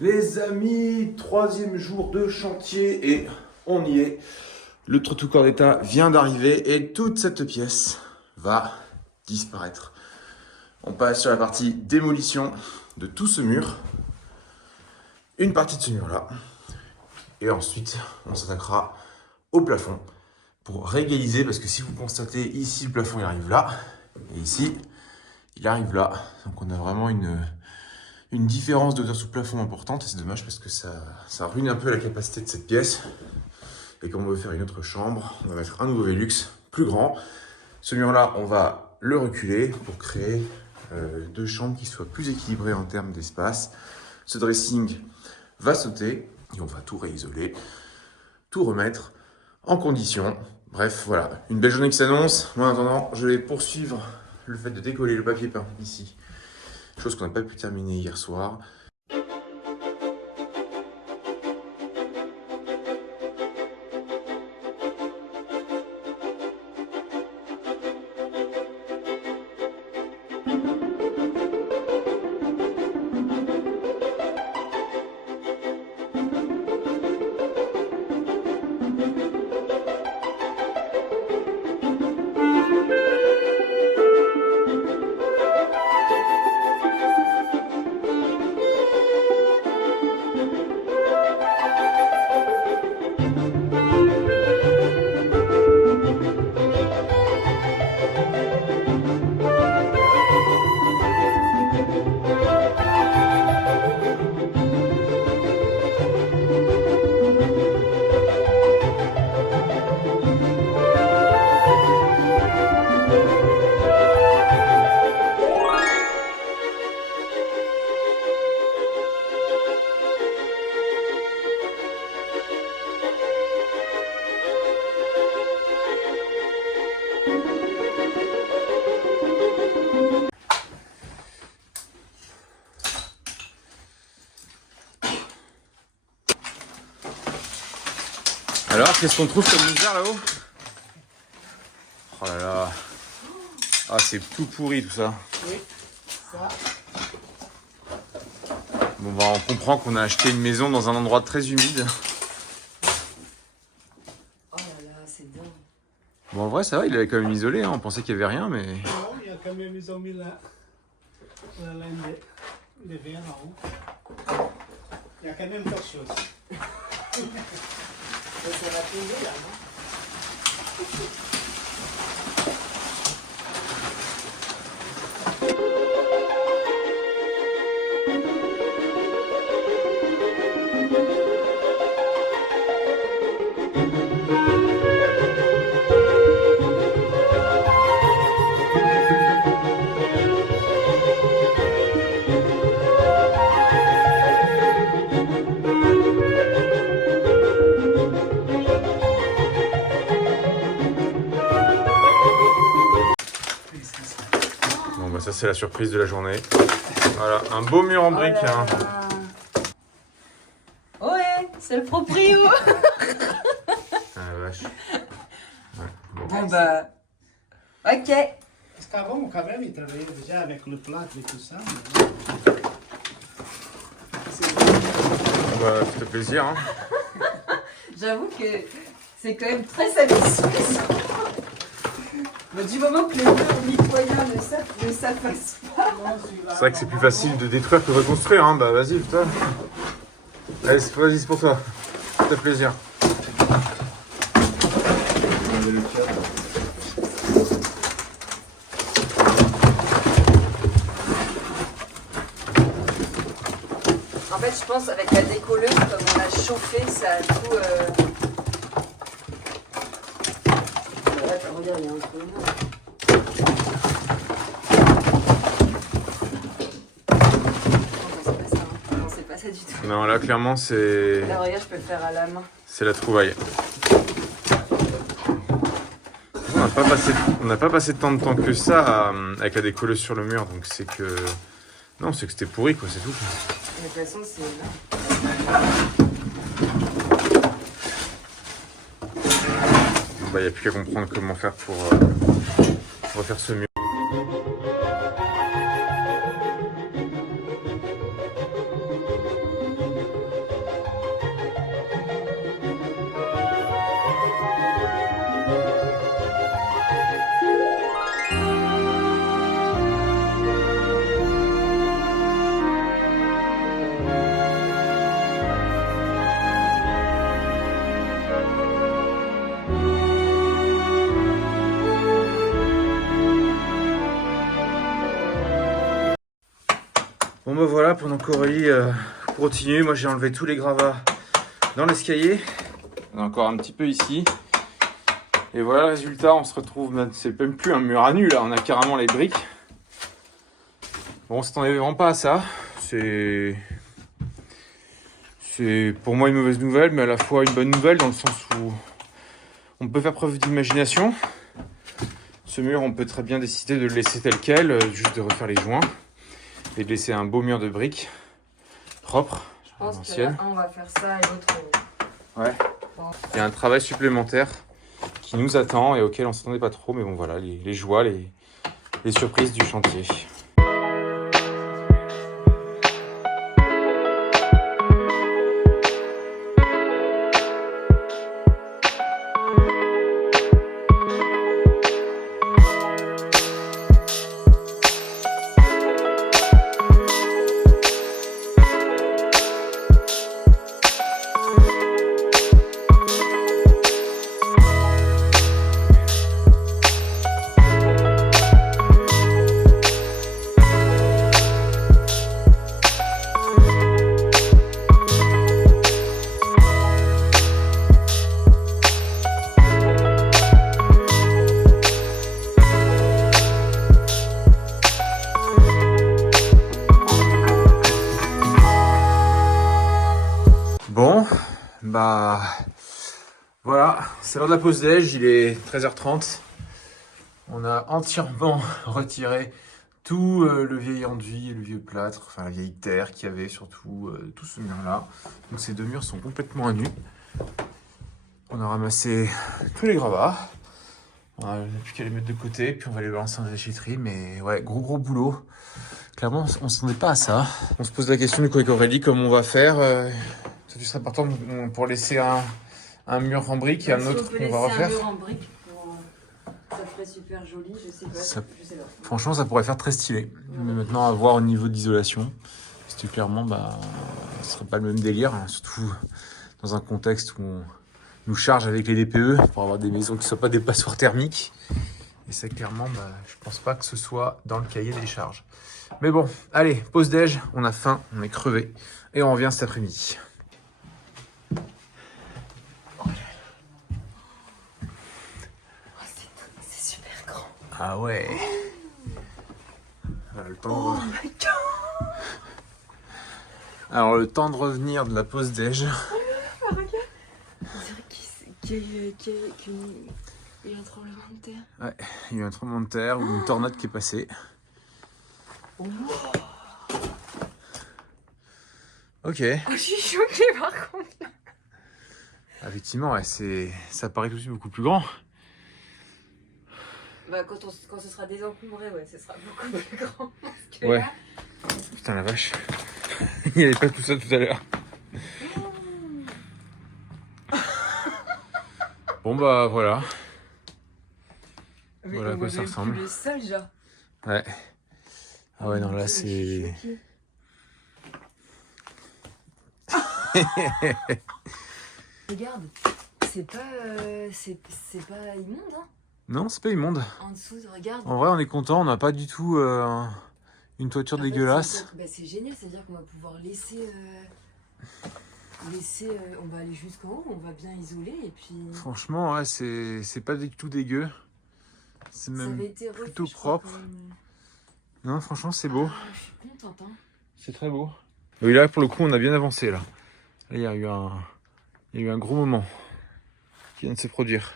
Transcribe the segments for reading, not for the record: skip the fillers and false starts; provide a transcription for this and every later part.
Les amis, troisième jour de chantier et on y est. Le trottoir corps d'état vient d'arriver et toute cette pièce va disparaître. On passe sur la partie démolition de tout ce mur. Une partie de ce mur-là. Et ensuite, on s'attaquera au plafond pour réégaliser parce que si vous constatez ici, le plafond il arrive là et ici, il arrive là. Donc on a vraiment une différence de hauteur sous plafond importante et c'est dommage parce que ça ruine un peu la capacité de cette pièce. Et comme on veut faire une autre chambre, on va mettre un nouveau Velux plus grand. Ce mur-là, on va le reculer pour créer deux chambres qui soient plus équilibrées en termes d'espace. Ce dressing va sauter et on va tout réisoler, tout remettre en condition. Bref, voilà, une belle journée qui s'annonce. Moi, en attendant, je vais poursuivre le fait de décoller le papier peint ici. Chose qu'on n'a pas pu terminer hier soir. Alors, qu'est-ce qu'on trouve comme misère là-haut? Oh là là. Ah, c'est tout pourri tout ça. Oui, ça. Bon, bah, on comprend qu'on a acheté une maison dans un endroit très humide. Oh là là, c'est dingue. Bon, en vrai, ça va, il avait quand même isolé. Hein. On pensait qu'il n'y avait rien, mais. Non, il y a quand même, ils ont mis la laine de verre en haut. Il y a quand même quelque chose. Mais ça va payer là, non? Bon, bah, ça, c'est la surprise de la journée. Voilà, un beau mur en briques. Hein. Ouais, c'est le proprio. Ah, la vache. Ouais, bon. Bon bah, ok. Parce qu'avant, quand même, ils travaillaient déjà avec le plâtre et tout ça. Bah, ça fait plaisir. Hein. J'avoue que c'est quand même très satisfaisant. Mais du moment que les murs mitoyens ne s'affaissent pas. C'est vrai que c'est plus facile de détruire que de reconstruire. Hein. Bah, vas-y, putain. Allez, vas-y, c'est pour toi. Ça fait plaisir. En fait, je pense avec la décolleuse, comme on a chauffé, ça a tout. Ouais, regarde, il y a un peu moins. Non, c'est pas ça du tout. Non, là, clairement, c'est. Là, regarde, je peux le faire à la main. C'est la trouvaille. On n'a pas passé tant de temps que ça avec la décolleuse sur le mur, donc c'est que. Non, c'est que c'était pourri, quoi, c'est tout. Mais de toute façon, c'est là. Bah, il n'y a plus qu'à comprendre comment faire pour refaire ce mur. bah voilà, pendant qu'Aurélie continue, moi j'ai enlevé tous les gravats dans l'escalier. On a encore un petit peu ici. Et voilà le résultat, on se retrouve, c'est même plus un mur à nu là, on a carrément les briques. Bon, on s'attendait vraiment pas à ça. C'est pour moi une mauvaise nouvelle, mais à la fois une bonne nouvelle dans le sens où on peut faire preuve d'imagination. Ce mur, on peut très bien décider de le laisser tel quel, juste de refaire les joints et de laisser un beau mur de briques propre. Je pense que là, on va faire ça et l'autre. Ouais. Il y a un travail supplémentaire qui nous attend et auquel on ne s'attendait pas trop, mais bon voilà, les joies, les surprises du chantier. Bon, bah voilà, c'est l'heure de la pause déj, il est 13h30. On a entièrement retiré tout le vieil enduit, le vieux plâtre, enfin la vieille terre qu'il y avait surtout tout ce mur-là. Donc ces deux murs sont complètement à nu. On a ramassé tous les gravats. On n'a plus qu'à les mettre de côté, puis on va les balancer dans la déchetterie. Mais ouais, gros boulot. Clairement, on ne s'attendait pas à ça. On se pose la question du coup avec Aurélie, comment on va faire. Ça, tu serais partant pour laisser un mur en briques et un autre qu'on va refaire. Un mur en briques, ça ferait super joli, je sais pas. Je sais pas. Franchement, ça pourrait faire très stylé. Mais maintenant, à voir au niveau d'isolation. Parce que clairement, bah, ce serait pas le même délire. Hein, surtout dans un contexte où on nous charge avec les DPE pour avoir des maisons qui ne soient pas des passoires thermiques. Et ça, clairement, bah, je pense pas que ce soit dans le cahier des charges. Mais bon, allez, pause déj, on a faim, on est crevé. Et on revient cet après-midi. C'est super grand. Ah ouais. Le temps Oh my god. Alors, le temps de revenir de la pause déj. Regarde. On dirait qu'il y a un tremblement de terre. Ouais, il y a eu un tremblement de terre ou une tornade qui est passée. Oh. Ok. Oh, je suis choquée par contre. Effectivement, ouais, ça paraît tout de suite beaucoup plus grand. Bah, quand ce sera désencombré, ouais, ce sera beaucoup plus grand. Parce que Ouais. là... Putain la vache. Il n'y avait pas tout ça tout à l'heure. Bon bah voilà. Mais Voilà à on quoi voit ça même ressemble. plus le sol, genre. Ouais. Ah ouais, non, là Je suis c'est. choquée. Regarde, c'est pas immonde, hein. Non, c'est pas immonde. En dessous, regarde. En vrai, on est content, on n'a pas du tout une toiture En fait, dégueulasse. c'est génial, c'est-à-dire qu'on va pouvoir laisser. On va aller jusqu'en haut, on va bien isoler et puis. Franchement, ouais, c'est pas du tout dégueu. C'est Ça même avait été refait, plutôt je crois, propre. quand même. Non, franchement, c'est beau. Ah, je suis contente, hein. C'est très beau. Oui, là, pour le coup, on a bien avancé, là. Là, il y a eu un gros moment qui vient de se produire.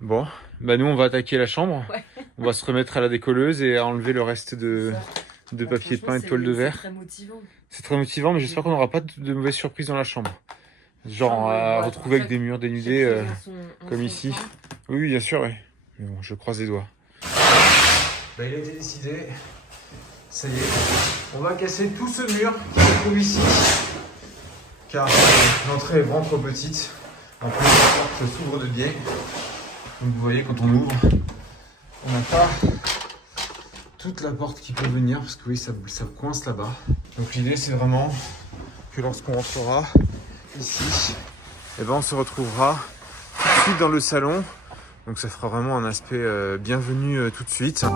Bon, bah nous, on va attaquer la chambre. Ouais. On va se remettre à la décolleuse et à enlever le reste de Bah, papier peint et de franchement, toile de c'est verre. très motivant. C'est très motivant, mais j'espère qu'on n'aura pas de mauvaises surprises dans la chambre. Genre à retrouver avec des murs dénudés comme ici. Oui, bien sûr, oui. Mais bon, je croise les doigts. Bah, il a été décidé. Ça y est. On va casser tout ce mur qui se trouve ici. Car l'entrée est vraiment trop petite. En plus, la porte s'ouvre de biais. Donc vous voyez, quand on ouvre, on n'a pas toute la porte qui peut venir. Parce que oui, ça coince là-bas. Donc l'idée, c'est vraiment que lorsqu'on rentrera ici, eh ben, on se retrouvera tout de suite dans le salon. Donc ça fera vraiment un aspect bienvenu tout de suite.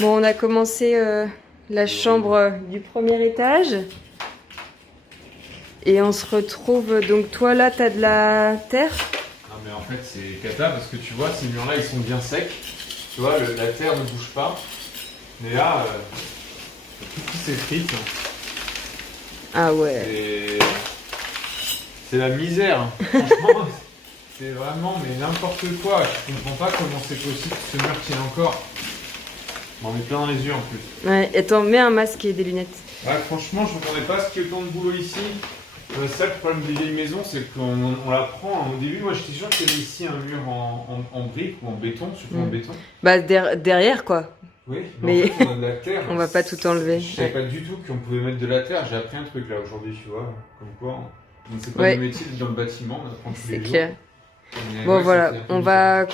Bon, on a commencé la chambre du premier étage. Et on se retrouve, donc toi là, t'as de la terre? Non mais en fait c'est cata parce que tu vois, ces murs-là ils sont bien secs. Tu vois, la terre ne bouge pas. Mais là, tout qui s'effrite. Ah ouais. C'est la misère. Franchement, c'est vraiment mais n'importe quoi. Je comprends pas comment c'est possible que ce mur tienne encore. On en met plein dans les yeux en plus. Ouais, attends, mets un masque et des lunettes. Ouais, franchement, je ne m'attendais pas à ce qu'il y ait autant de boulot ici. Ça, le problème des vieilles maisons, c'est qu'on la prend. Au début, moi, j'étais sûr qu'il y avait ici un mur en briques ou en béton, surtout en béton. Bah, derrière, quoi. Oui, mais en fait, on a de la terre. On va pas tout enlever. Je savais pas du tout qu'on pouvait mettre de la terre. J'ai appris un truc là aujourd'hui, tu vois. Comme quoi, on ne sait pas Ouais. le métier dans le bâtiment, on apprend tous les jours. C'est clair. Mais Bon, ouais, voilà, c'est clair. on va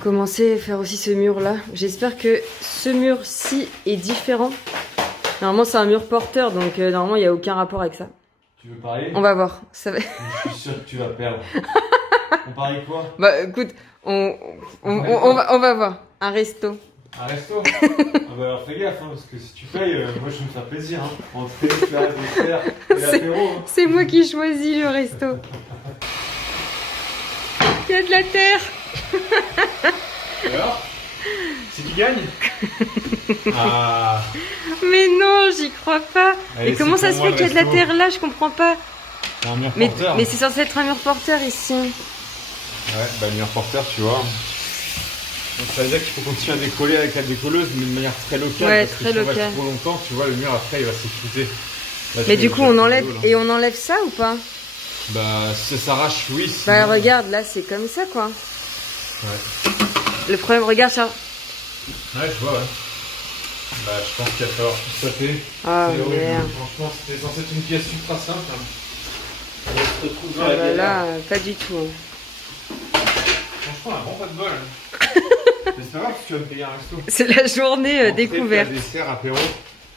commencer à faire aussi ce mur-là. J'espère que ce mur-ci est différent. Normalement, c'est un mur porteur, donc normalement, il n'y a aucun rapport avec ça. Tu veux parler? On va voir. Ça va... Je suis sûr que tu vas perdre. On parie quoi? Bah, écoute, on va voir. Un resto. Un resto? Ah bah alors fais gaffe, hein, parce que si tu payes, moi je vais me faire plaisir. Hein. Entrée, plat, dessert et l'apéro. Hein. C'est moi qui choisis le resto. Il y a de la terre. Et alors? C'est qui gagne? Ah. Mais non, j'y crois pas. Allez, Et comment c'est ça pour se moi, fait qu'il y a de la le resto. terre là? Je comprends pas. C'est un mur Mais porteur. c'est censé être un mur porteur ici. Ouais, bah mur porteur, tu vois. Donc ça veut dire qu'il faut continuer à décoller avec la décolleuse, mais de manière très locale. Ouais, parce très que si on locale. reste trop longtemps, tu vois, le mur après il va s'effriter. Là, Mais tu du vois, coup, j'ai on fait enlève l'eau, là. et on enlève ça ou pas? Bah, si ça s'arrache, oui. Bah sinon- regarde, là c'est comme ça quoi. Ouais. Le problème, regarde Charles. Ouais, je vois, ouais. Bah, je pense qu'il va falloir tout taper. Ah C'est horrible. merde. Franchement, c'était censé être une pièce ultra simple. Hein. On se retrouve Oh dans la là galère. là, pas du tout. Hein. Franchement, on a vraiment pas de bol. Mais c'est pas grave si tu vas me payer un resto. C'est la journée Entrée, découverte. plat, dessert, apéro.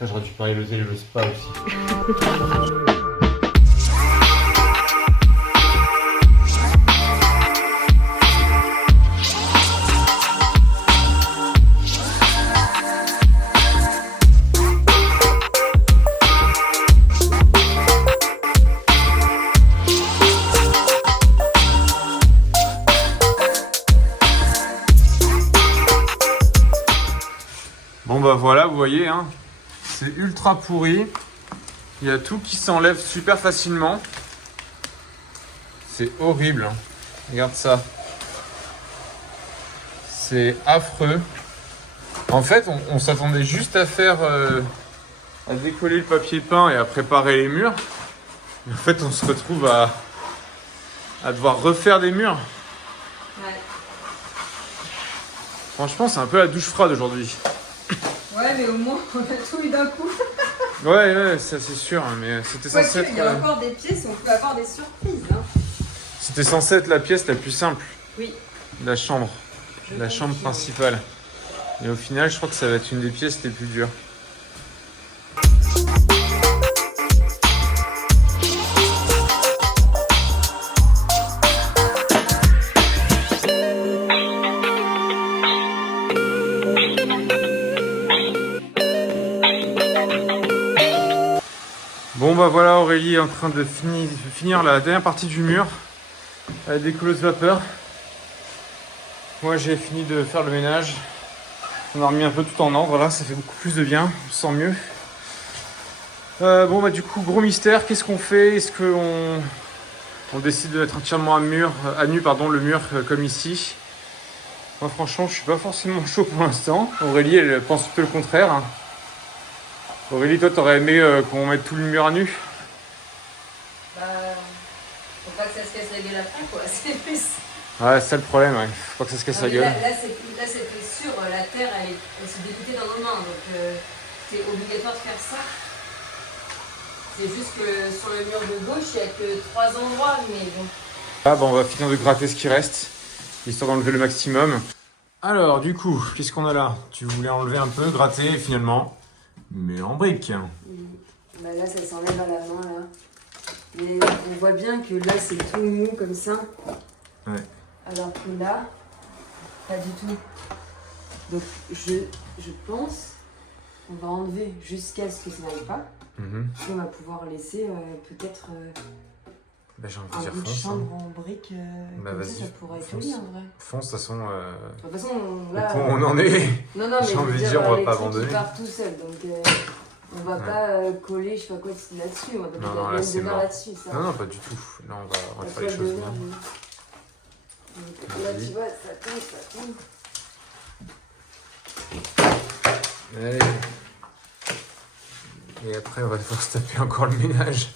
Là, j'aurais dû parier le spa aussi. Bon bah voilà, vous voyez, hein, c'est ultra pourri. Il y a tout qui s'enlève super facilement. C'est horrible. Hein. Regarde ça. C'est affreux. En fait, on s'attendait juste à faire... à décoller le papier peint et à préparer les murs. Mais en fait, on se retrouve à devoir refaire des murs. Ouais. Franchement, c'est un peu la douche froide aujourd'hui. Ouais, mais au moins on a tout eu d'un coup. Ouais, ça c'est sûr, mais c'était Quoique, censé être... il y a encore des pièces où on peut avoir des surprises. Hein. C'était censé être la pièce la plus simple. Oui. La chambre. La chambre principale. Et au final, je crois que ça va être une des pièces les plus dures. Bon bah voilà, Aurélie est en train de finir la dernière partie du mur. La décolleuse vapeur. Moi j'ai fini de faire le ménage. On a remis un peu tout en ordre là, ça fait beaucoup plus de bien, on se sent mieux. Bon bah du coup, gros mystère, qu'est-ce qu'on fait? Est-ce qu'on décide de mettre entièrement à nu le mur comme ici? Moi franchement je suis pas forcément chaud pour l'instant. Aurélie elle pense plutôt le contraire. Hein. Aurélie, toi t'aurais aimé qu'on mette tout le mur à nu? Bah, faut pas que ça se casse la gueule après quoi, c'est plus. Ouais, c'est ça le problème, ouais. Faut pas que ça se casse Non, la mais gueule. là c'était sûr, la terre elle se dégoûtait dans nos mains, donc c'est obligatoire de faire ça. C'est juste que sur le mur de gauche, il n'y a que 3 endroits, mais bon. Ah bah on va finir de gratter ce qui reste, histoire d'enlever le maximum. Alors du coup, qu'est-ce qu'on a là? Tu voulais enlever un peu, gratter finalement, mais en briques. Bah là ça s'enlève à la main là. Mais on voit bien que là c'est tout mou comme ça. Ouais. Alors que là, pas du tout. Donc je pense qu'on va enlever jusqu'à ce que ça n'aille pas. Et on va pouvoir laisser peut-être Bah, j'ai envie de un dire bout de fonce. chambre en briques. Bah, Comme vas-y, ça pourrait être fonce. joli en vrai. Fonce, de toute façon, De toute façon, là. au point où on en est. Non, non, mais J'ai je envie veux de dire, on va les pas trucs, abandonner. ils partent tout seuls, donc on va Ouais. pas coller, je sais pas quoi, là-dessus. On va pas Non, mettre non, la là, laine c'est de verre mort. là-dessus, ça. Non, non, pas du tout. Là, on va La faire les toile choses de bien. verre, donc, là, Vas-y. tu vois, ça tombe, ça tombe. Allez. Et après, on va devoir se taper encore le ménage.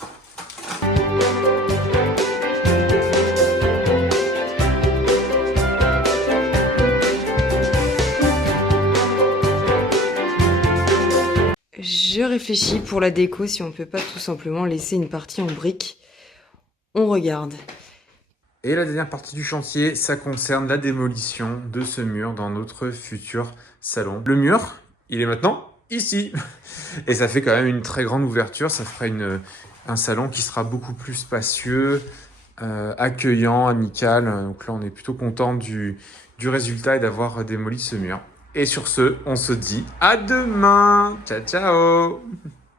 Je réfléchis pour la déco si on peut pas tout simplement laisser une partie en briques. On regarde. Et la dernière partie du chantier, ça concerne la démolition de ce mur dans notre futur salon. Le mur, il est maintenant ici. Et ça fait quand même une très grande ouverture. Ça fera un salon qui sera beaucoup plus spacieux, accueillant, amical. Donc là, on est plutôt content du résultat et d'avoir démoli ce mur. Et sur ce, on se dit à demain. Ciao, ciao.